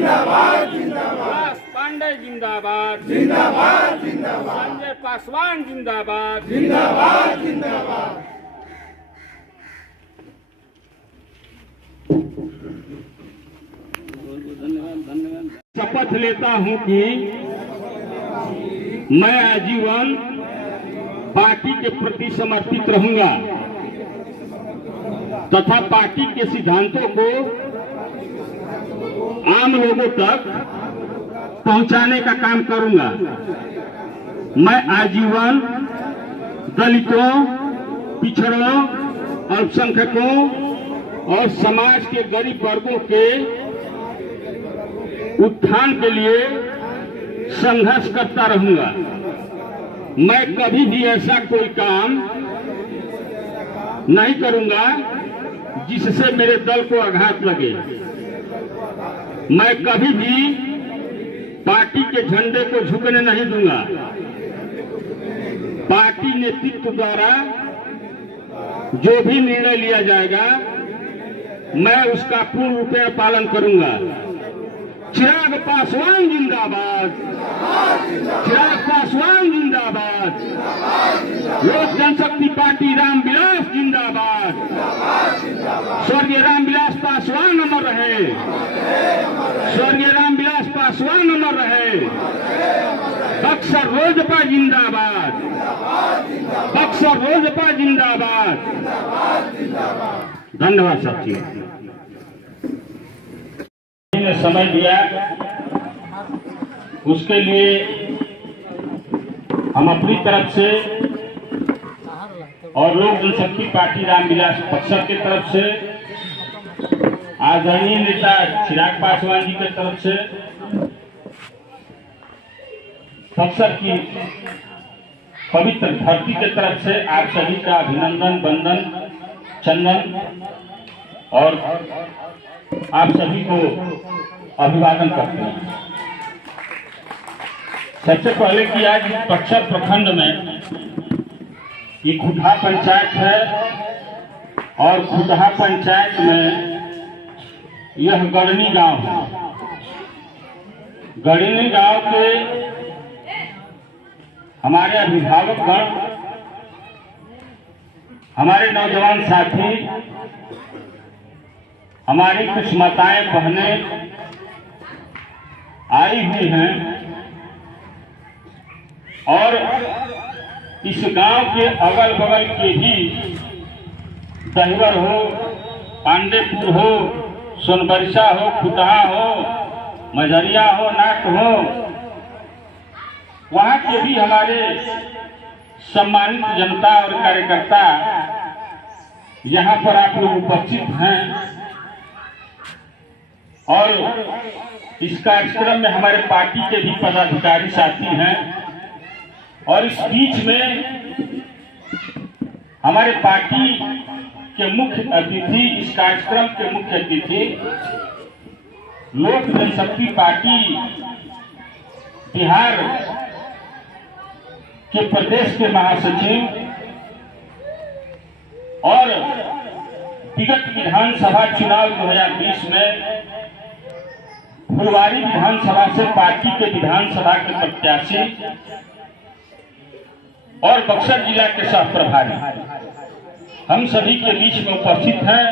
जिंदाबाद जिंदाबाद, पांडे जिंदाबाद जिंदाबाद जिंदाबाद, संजय पासवान जिंदाबाद जिंदाबाद जिंदाबाद। शपथ लेता हूं कि मैं आजीवन पार्टी के प्रति समर्पित रहूंगा तथा पार्टी के सिद्धांतों को आम लोगों तक पहुंचाने का काम करूंगा। मैं आजीवन दलितों, पिछड़ों, अल्पसंख्यकों और समाज के गरीब वर्गों के उत्थान के लिए संघर्ष करता रहूंगा। मैं कभी भी ऐसा कोई काम नहीं करूंगा जिससे मेरे दल को आघात लगे। मैं कभी भी पार्टी के झंडे को झुकने नहीं दूंगा। पार्टी नेतृत्व द्वारा जो भी निर्णय लिया जाएगा मैं उसका पूर्ण रूप से पालन करूंगा। चिराग पासवान जिंदाबाद, चिराग पासवान जिंदाबाद, लोक जनशक्ति पार्टी रामविलास जिंदाबाद, स्वर्गीय रामविलास पासवान अमर रहे, स्वर्गीय रामविलास पासवान अमर रहे, बक्सर रोजपा जिंदाबाद, बक्सर रोजपा जिंदाबाद। धन्यवाद साथियों, ने समय दिया उसके लिए हम अपनी तरफ से और लोक जनशक्ति पार्टी रामविलास बक्सर की तरफ से, आदरणीय नेता चिराग पासवान जी की तरफ से, बक्सर की पवित्र धरती की तरफ से आप सभी का अभिनंदन, वंदन, चंदन और आप सभी को अभिवादन करते हैं। सबसे पहले कि आज बक्सर प्रखंड में ये खुटहा पंचायत है और खुटहा पंचायत में यह गढ़नी गांव है। गढ़नी गांव के हमारे अभिभावकगण, हमारे नौजवान साथी, हमारी कुछ माताएं बहनें आई हुई हैं और इस गांव के अगल बगल के भी दहिवर हो, पांडेपुर हो, सोनबरसा हो, खुटहा हो, मजरिया हो, नाट हो, वहां के भी हमारे सम्मानित जनता और कार्यकर्ता यहाँ पर आप लोग उपस्थित हैं। और इस कार्यक्रम में हमारे पार्टी के भी पदाधिकारी साथी हैं और इस बीच में हमारे पार्टी के मुख्य अतिथि, इस कार्यक्रम के मुख्य अतिथि लोक जनशक्ति पार्टी बिहार के प्रदेश के महासचिव और विगत विधानसभा चुनाव 2020 में फुलवारी विधानसभा से पार्टी के विधानसभा के प्रत्याशी और बक्सर जिला के सह प्रभारी हम सभी के बीच में उपस्थित हैं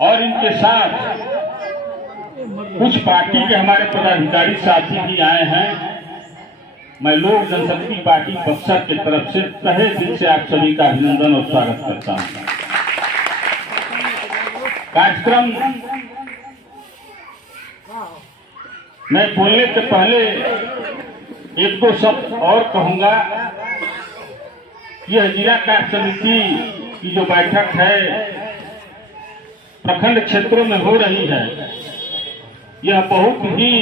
और इनके साथ कुछ पार्टी के हमारे पदाधिकारी साथी भी आए हैं। मैं लोक जनशक्ति पार्टी बक्सर की तरफ से तहे दिल से आप सभी का अभिनंदन और स्वागत करता हूं। कार्यक्रम मैं बोलने से पहले एक दो शब्द और कहूंगा। यह जिला कार्य समिति की जो बैठक है प्रखंड क्षेत्रों में हो रही है, यह बहुत ही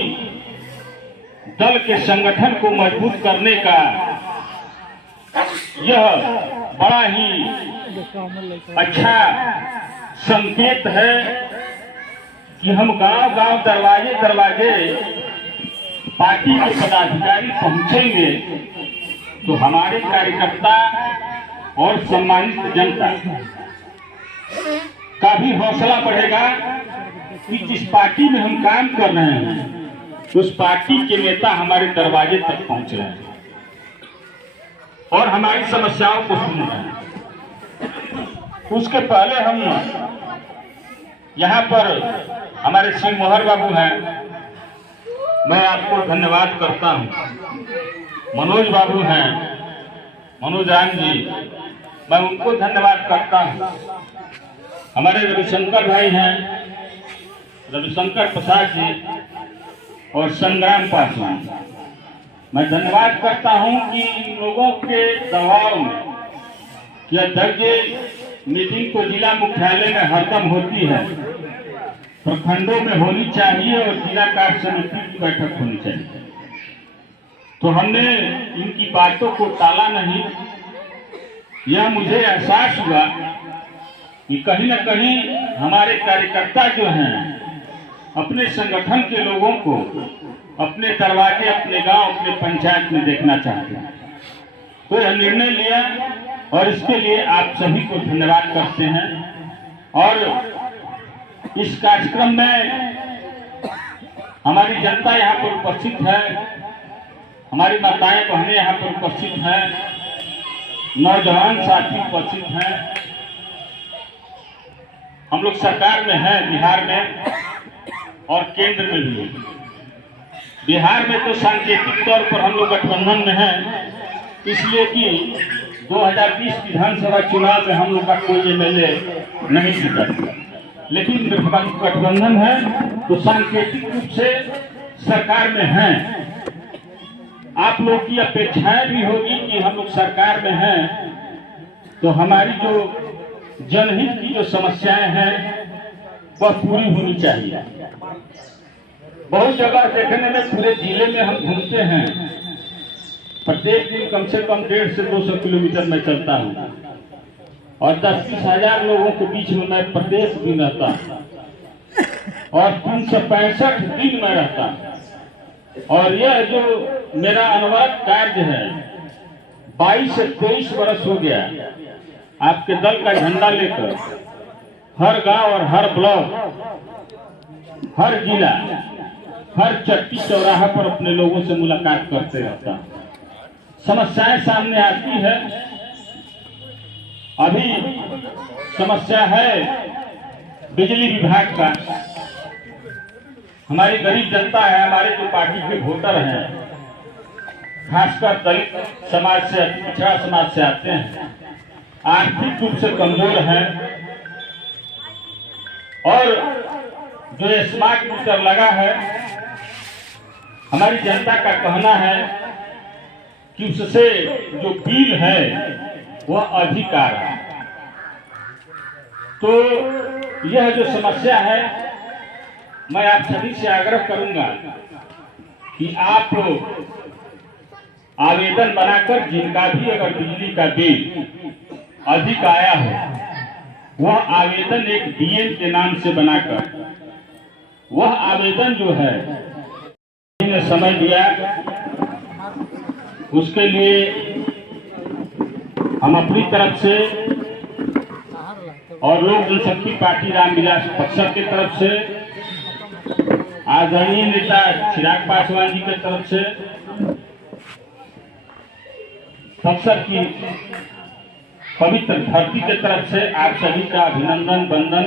दल के संगठन को मजबूत करने का यह बड़ा ही अच्छा संकेत है कि हम गांव गांव, दरवाजे दरवाजे पार्टी के पदाधिकारी पहुंचेंगे तो हमारे कार्यकर्ता और सम्मानित जनता का भी हौसला बढ़ेगा कि जिस पार्टी में हम काम कर रहे हैं उस पार्टी के नेता हमारे दरवाजे तक पहुंच रहे हैं और हमारी समस्याओं को सुन रहे हैं। उसके पहले हम यहाँ पर हमारे श्री मोहर बाबू हैं, मैं आपको धन्यवाद करता हूँ। मनोज बाबू हैं, मनोज राम जी, मैं उनको धन्यवाद करता हूँ। हमारे रविशंकर भाई हैं, रविशंकर प्रसाद जी और संग्राम पासवान, मैं धन्यवाद करता हूं कि इन लोगों के दबाव में यह अध्यक्ष मीटिंग तो जिला मुख्यालय में हरदम होती है, प्रखंडों में होनी चाहिए और जिला कार्य समिति की बैठक होनी चाहिए। तो हमने इनकी बातों को टाला नहीं। यह मुझे एहसास हुआ कि कहीं न कहीं हमारे कार्यकर्ता जो हैं अपने संगठन के लोगों को अपने दरवाजे, अपने गांव, अपने पंचायत में देखना चाहते हैं। तो यह निर्णय लिया और इसके लिए आप सभी को धन्यवाद करते हैं। और इस कार्यक्रम में हमारी जनता यहाँ पर उपस्थित है, हमारी माताएं बहनें यहाँ पर उपस्थित हैं, नौजवान साथी उपस्थित हैं। हम लोग सरकार में हैं, बिहार में और केंद्र में भी। बिहार में तो सांकेतिक तौर पर हम लोग गठबंधन में हैं, इसलिए कि 2020 विधानसभा चुनाव में हम लोग का कोई एमएलए नहीं जीता, लेकिन गठबंधन है तो सांकेतिक रूप से सरकार में हैं। आप लोग की अपेक्षाएं भी होगी कि हम लोग सरकार में हैं तो हमारी जो जनहित की जो समस्याएं हैं वह पूरी होनी चाहिए। बहुत जगह देखने में पूरे जिले में हम घूमते हैं, प्रत्येक दिन कम से कम 150 से 200 किलोमीटर में चलता हूँ और 10-20 हजार लोगों के बीच में मैं प्रत्येक दिन रहता हूँ और 365 दिन में रहता हूँ। और यह जो मेरा अनवरत कार्य है, 22 से 23 वर्ष हो गया आपके दल का झंडा लेकर हर गांव और हर ब्लॉक, हर जिला, हर चट्टी चौराहा पर अपने लोगों से मुलाकात करते रहता हूं। समस्याएं सामने आती है। अभी समस्या है बिजली विभाग का। हमारी गरीब जनता है, हमारे जो पार्टी के वोटर हैं, खासकर दलित समाज से, पिछड़ा समाज से आते हैं, आर्थिक रूप से कमजोर हैं और जो स्मार्ट मीटर लगा है, हमारी जनता का कहना है कि उससे जो बिल है वह अधिक आ रहा है। तो यह जो समस्या है, मैं आप सभी से आग्रह करूंगा कि आप आवेदन बनाकर जिनका भी अगर बिजली का बिल अधिक आया हो वह आवेदन एक डीएम के नाम से बनाकर, वह आवेदन जो है ने समय दिया, उसके लिए हम अपनी तरफ से और लोक जनशक्ति पार्टी रामविलास बक्सर की तरफ से, आदरणीय नेता चिराग पासवान जी की तरफ से, बक्सर की पवित्र धरती की तरफ से आप सभी का अभिनंदन, वंदन,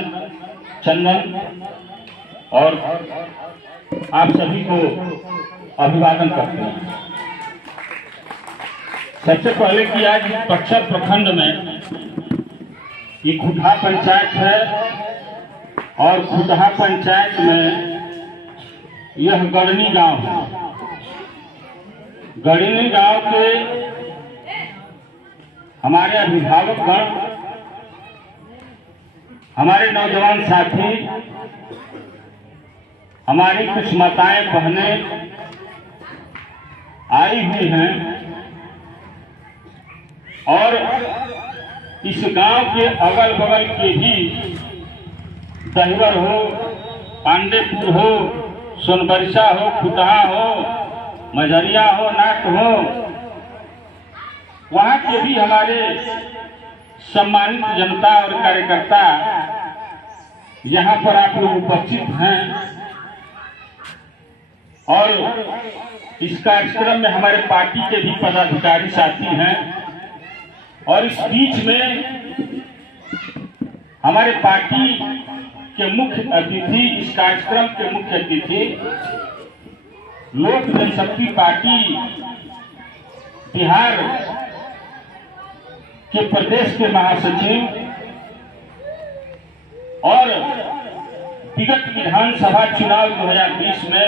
चंदन और आप सभी को अभिवादन करते हैं। सबसे पहले कि आज बक्सर प्रखंड में ये खुटहा पंचायत है और खुटहा पंचायत में यह गढ़नी गांव है। गढ़नी गांव के हमारे अभिभावकगण, हमारे नौजवान साथी, हमारी कुछ माताएं बहनें आई हुई हैं और इस गांव के अगल बगल के भी दहिवर हो, पांडेपुर हो, सोनबरसा हो, खुटहा हो, मजरिया हो, नाक हो, वहां के भी हमारे सम्मानित जनता और कार्यकर्ता यहाँ पर आप लोग उपस्थित हैं और इस कार्यक्रम में हमारे पार्टी के भी पदाधिकारी साथी हैं और इस बीच में हमारे पार्टी के मुख्य अतिथि, इस कार्यक्रम के मुख्य अतिथि लोक जनशक्ति पार्टी बिहार के प्रदेश के महासचिव और विगत विधानसभा चुनाव 2020 में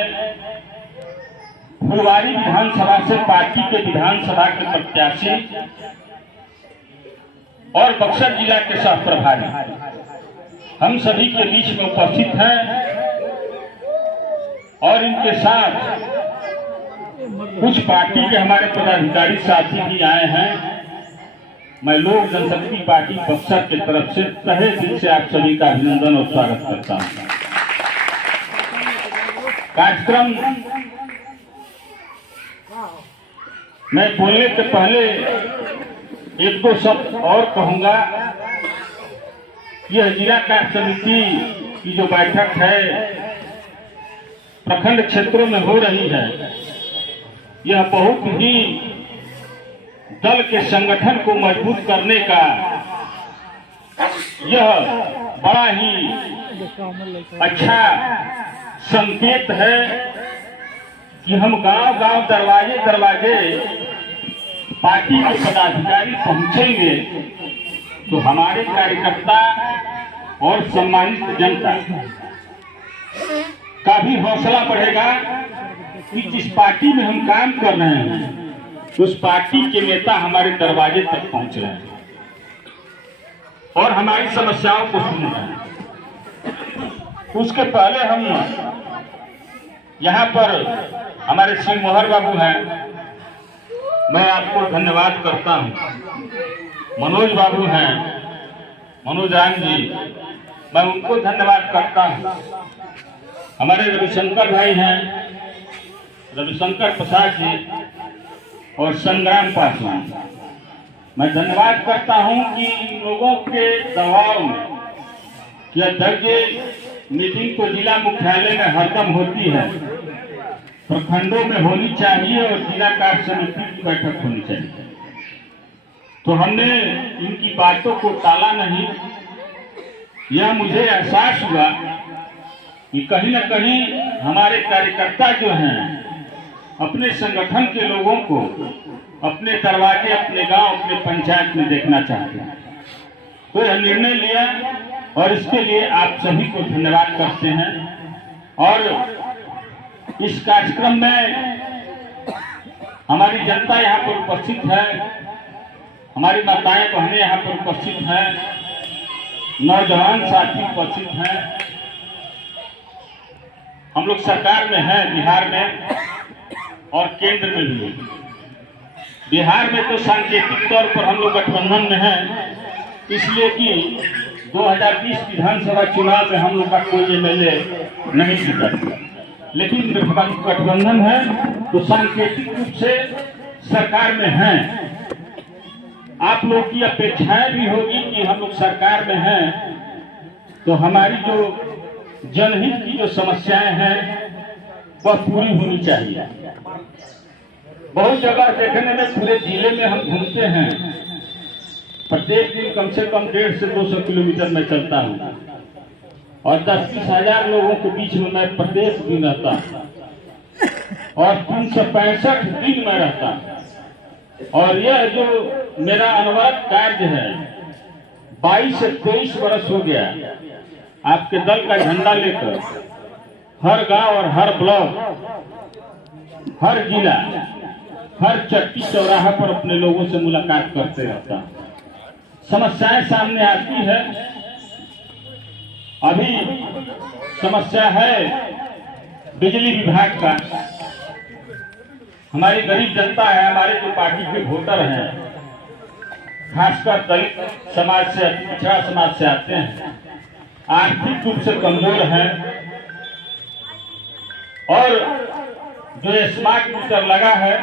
फुलवारी विधानसभा से पार्टी के विधानसभा के प्रत्याशी और बक्सर जिला के सह प्रभारी हम सभी के बीच में उपस्थित हैं और इनके साथ कुछ पार्टी के हमारे पदाधिकारी साथी भी आए हैं। मैं लोक जनशक्ति पार्टी बक्सर की तरफ से तहे दिल से आप सभी का अभिनंदन और स्वागत करता हूं। कार्यक्रम मैं बोलने से पहले एक दो शब्द और कहूंगा। यह जिला कार्य समिति की जो बैठक है प्रखंड क्षेत्रों में हो रही है, यह बहुत ही दल के संगठन को मजबूत करने का यह बड़ा ही अच्छा संकेत है कि हम गांव-गांव, दरवाजे पार्टी के पदाधिकारी पहुंचेंगे तो हमारे कार्यकर्ता और सम्मानित जनता का भी हौसला बढ़ेगा कि जिस पार्टी में हम काम कर रहे हैं उस पार्टी के नेता हमारे दरवाजे तक पहुंच रहे हैं और हमारी समस्याओं को सुन रहे हैं। उसके पहले हम यहाँ पर हमारे श्री मोहर बाबू हैं, मैं आपको धन्यवाद करता हूँ। मनोज बाबू हैं, मनोज राम जी, मैं उनको धन्यवाद करता हूँ। हमारे रविशंकर भाई हैं, रविशंकर प्रसाद जी और संग्राम पासवान, मैं धन्यवाद करता हूं कि इन लोगों के दबाव में कि अध्यक्ष मीटिंग तो जिला मुख्यालय में हरदम होती है, प्रखंडों में होनी चाहिए और जिला कार्य समिति की बैठक होनी चाहिए, तो हमने इनकी बातों को टाला नहीं। यह मुझे एहसास हुआ कि कहीं न कहीं हमारे कार्यकर्ता जो हैं अपने संगठन के लोगों को अपने दरवाजे, अपने गांव, अपने पंचायत में देखना चाहते हैं, तो यह निर्णय लिया और इसके लिए आप सभी को धन्यवाद करते हैं। और इस कार्यक्रम में हमारी जनता यहाँ पर उपस्थित है, हमारी माताएं बहनें यहाँ पर उपस्थित हैं, नौजवान साथी उपस्थित हैं। हम लोग सरकार में हैं, बिहार में और केंद्र में भी। बिहार में तो सांकेतिक तौर पर हम लोग गठबंधन में हैं, इसलिए कि 2020 विधानसभा चुनाव में हम लोग का कोई एमएलए नहीं जीता, लेकिन गठबंधन है तो सांकेतिक रूप से सरकार में हैं। आप लोग की अपेक्षाएं भी होगी कि हम लोग सरकार में हैं तो हमारी जो जनहित की जो समस्याएं हैं वह पूरी होनी चाहिए। बहुत जगह देखने में पूरे जिले में हम घूमते हैं, प्रत्येक दिन कम से कम 150 से 200 किलोमीटर में चलता हूँ और 10-20 हजार लोगों के बीच में मैं प्रत्येक दिन रहता हूँ और 365 दिन में रहता हूँ। और यह जो मेरा अनवरत कार्य है, 22 से 23 वर्ष हो गया आपके दल का झंडा लेकर हर गांव और हर ब्लॉक, हर जिला, हर चट्टी चौराहा पर अपने लोगों से मुलाकात करते रहता हूं। समस्याएं सामने आती है, अभी समस्या है बिजली विभाग का। हमारी गरीब जनता है, हमारे जो पार्टी के वोटर हैं, खासकर दलित समाज से, पिछड़ा समाज से आते हैं, आर्थिक रूप से कमजोर हैं और जो स्मार्ट मीटर लगा है,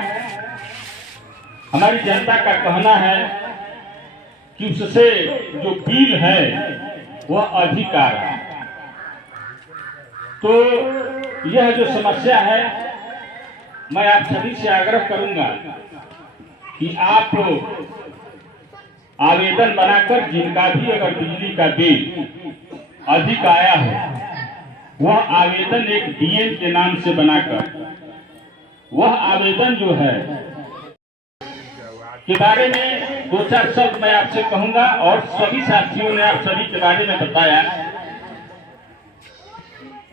हमारी जनता का कहना है कि उससे जो बिल है वह अधिक आ रहा है। तो यह जो समस्या है, मैं आप सभी से आग्रह करूंगा कि आप आवेदन बनाकर जिनका भी अगर बिजली का बिल अधिक आया हो, वह आवेदन एक डीएम के नाम से बनाकर वह आवेदन जो है के बारे में दो चार शब्द मैं आपसे कहूंगा। और सभी साथियों ने आप सभी के बारे में बताया।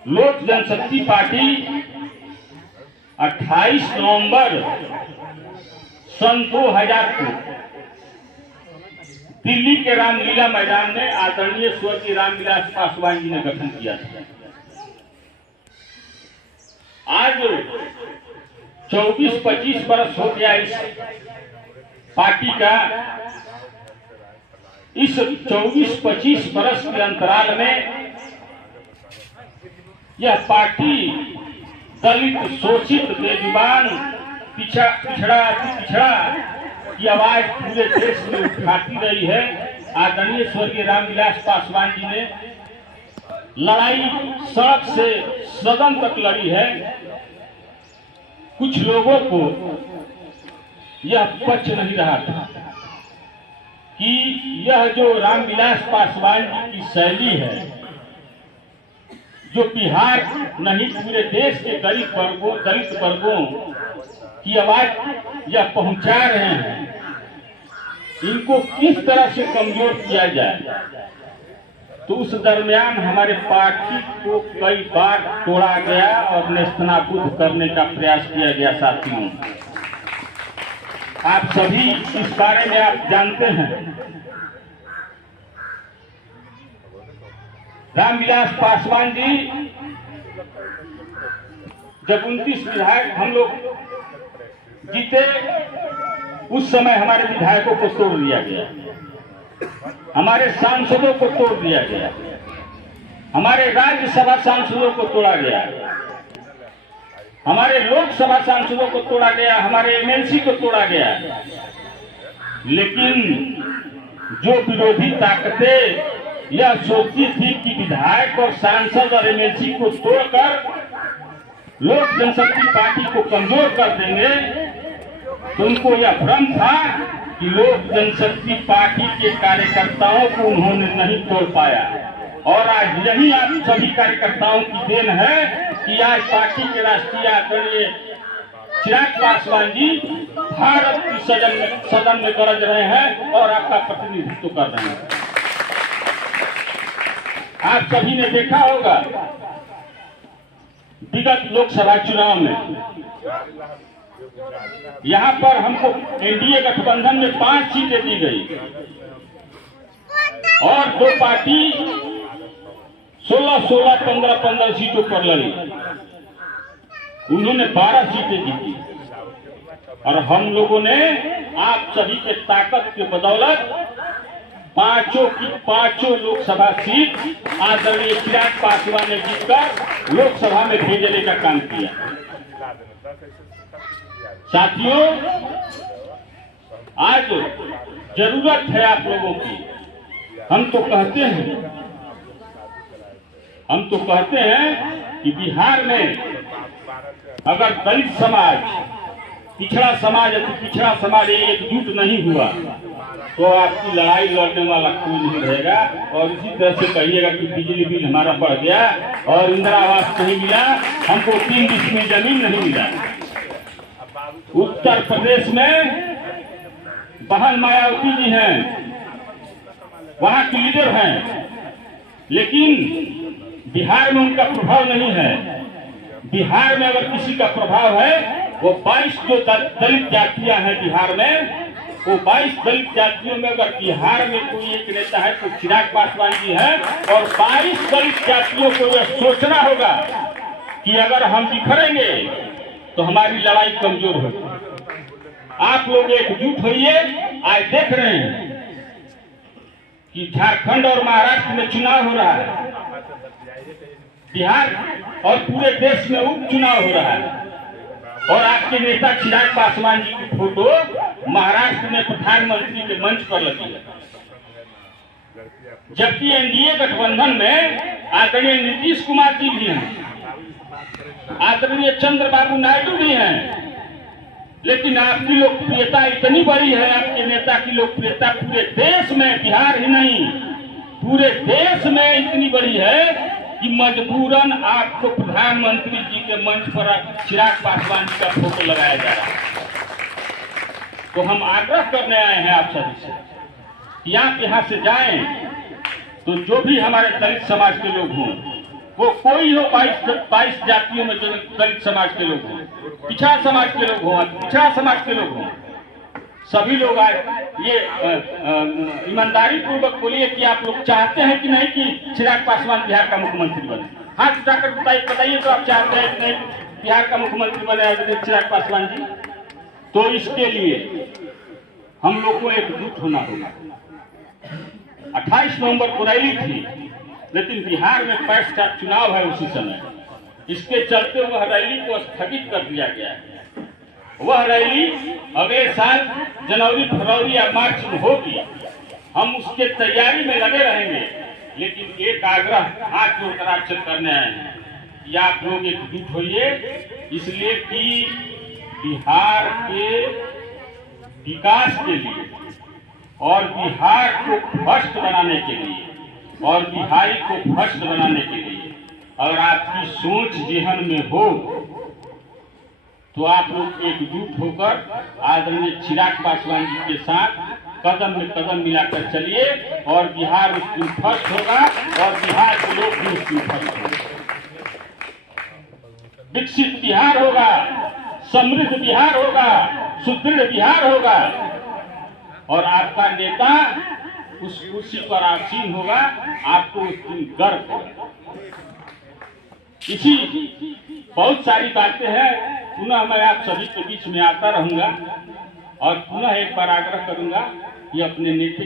लोक जनशक्ति पार्टी 28 नवंबर सन 2000 को दिल्ली के रामलीला मैदान में आदरणीय स्वर्गीय रामविलास पासवान जी ने गठन किया था। आज 24-25 बरस हो गया इस पार्टी का। इस 24-25 बरस के अंतराल में यह पार्टी दलित, शोषित, बेजुबान, पिछड़ा की आवाज पूरे देश में उठाती रही है। आदरणीय स्वर्गीय रामविलास पासवान जी ने लड़ाई सड़क से सदन तक लड़ी है। कुछ लोगों को यह पच नहीं रहा था कि यह जो रामविलास पासवान जी की शैली है, जो बिहार नहीं पूरे देश के दलित वर्गों की आवाज यह पहुंचा रहे हैं, इनको किस तरह से कमजोर किया जाए। तो उस दरमियान हमारे पार्टी को कई बार तोड़ा गया और नेस्तनाबूद करने का प्रयास किया गया। साथियों, आप सभी इस बारे में आप जानते हैं। रामविलास पासवान जी जब 29 विधायक हम लोग जीते, उस समय हमारे विधायकों को तोड़ दिया गया, हमारे सांसदों को तोड़ दिया गया, हमारे राज्यसभा सांसदों को तोड़ा गया, हमारे लोकसभा सांसदों को तोड़ा गया, हमारे एमएलसी को तोड़ा गया। लेकिन जो विरोधी ताकतें यह सोचती थी कि विधायक और सांसद और एमएलसी को तोड़कर लोक जनशक्ति पार्टी को कमजोर कर देंगे, तो उनको यह भ्रम था कि लोक जनशक्ति पार्टी के कार्यकर्ताओं को उन्होंने नहीं तोड़ पाया। और आज यही आप सभी कार्यकर्ताओं की देन है कि आज पार्टी के राष्ट्रीय आदरणीय चिराग पासवान जी भारत की सदन में गरज रहे हैं और आपका प्रतिनिधित्व कर रहे हैं। आप सभी ने देखा होगा विगत लोकसभा चुनाव में यहाँ पर हमको एनडीए गठबंधन में 5 सीटें दी गई और दो पार्टी 16-16, 15-15 सीटों पर लड़ी। उन्होंने 12 सीटें जीती और हम लोगों ने आप सभी के ताकत के बदौलत पांचों लोकसभा सीट आदरणीय चिराग पासवान ने जीतकर लोकसभा में भेजने का काम किया। साथियों, आज जरूरत है आप लोगों की। हम तो कहते हैं कि बिहार में अगर दलित समाज, पिछड़ा समाज एकजुट नहीं हुआ तो आपकी लड़ाई लड़ने वाला कोई नहीं रहेगा। और इसी तरह से कहिएगा कि बिजली बिल हमारा बढ़ गया और इंदिरा आवास नहीं मिला, हमको 3 डिसमिल जमीन नहीं मिला। उत्तर प्रदेश में बहन मायावती जी हैं, वहां की लीडर हैं, लेकिन बिहार में उनका प्रभाव नहीं है। बिहार में अगर किसी का प्रभाव है, वो 22 जो दलित जातियां हैं बिहार में, वो 22 दलित जातियों में अगर बिहार में कोई एक नेता है तो चिराग पासवान जी हैं। और 22 दलित जातियों को यह सोचना होगा कि अगर हम बिखरेंगे तो हमारी लड़ाई कमजोर होगी। आप लोग एकजुट होइए। आज देख रहे हैं कि झारखंड और महाराष्ट्र में चुनाव हो रहा है, बिहार और पूरे देश में उपचुनाव हो रहा है और आपके नेता चिराग पासवान जी की फोटो महाराष्ट्र में प्रधानमंत्री के मंच पर लगी है, जबकि एनडीए गठबंधन में आदरणीय नीतीश कुमार जी भी हैं। आदरणीय चंद्रबाबू नायडू भी हैं, लेकिन आपकी लोकप्रियता इतनी बड़ी है, आपके नेता की लोकप्रियता पूरे देश में, बिहार ही नहीं पूरे देश में इतनी बड़ी है कि मजबूरन आपको प्रधानमंत्री जी के मंच पर चिराग पासवान जी का फोटो लगाया जा रहा है। तो हम आग्रह करने आए हैं आप सभी से कि आप यहाँ से जाएं तो जो भी हमारे दलित समाज के लोग हों, वो कोई हो 22 जातियों में जो दलित समाज के लोग हों, पिछड़ा समाज के लोग हों, पिछड़ा समाज के लोग हों, सभी लोग आए। ये ईमानदारी पूर्वक बोलिए कि आप लोग चाहते हैं कि नहीं कि चिराग पासवान बिहार का मुख्यमंत्री बने? हाथ उठाकर बताइए तो आप चाहते हैं कि नहीं बिहार का मुख्यमंत्री बने चिराग पासवान जी? तो इसके लिए हम लोग को एकजुट होना होगा। 28 नवंबर को रैली थी, लेकिन बिहार में 65 का चुनाव है उसी समय, इसके चलते वह रैली को स्थगित कर दिया गया है। वह रैली अगले साल जनवरी, फरवरी या मार्च में होगी। हम उसके तैयारी में लगे रहेंगे, लेकिन एक आग्रह हाथ जोड़कर आपसे करने आए हैं कि आप लोग एकजुट होइए, इसलिए कि बिहार के विकास के लिए और बिहार को भ्रष्ट बनाने के लिए और बिहारी को भ्रष्ट बनाने के लिए अगर आपकी सोच जेहन में हो तो आप लोग एकजुट होकर आदरणीय चिराग पासवान जी के साथ कदम में कदम मिलाकर चलिए और बिहार उसमें फर्स्ट होगा और बिहार के लोग भी उसमें फर्स्ट होंगे। विकसित बिहार होगा, समृद्ध बिहार होगा, सुदृढ़ बिहार होगा और आपका नेता उस कुर्सी पर आसीन होगा, आपको उस दिन गर्व होगा। इसी बहुत सारी बातें हैं, पुनः मैं आप सभी के बीच में आता रहूंगा और पुनः एक बार आग्रह करूंगा कि अपने नेता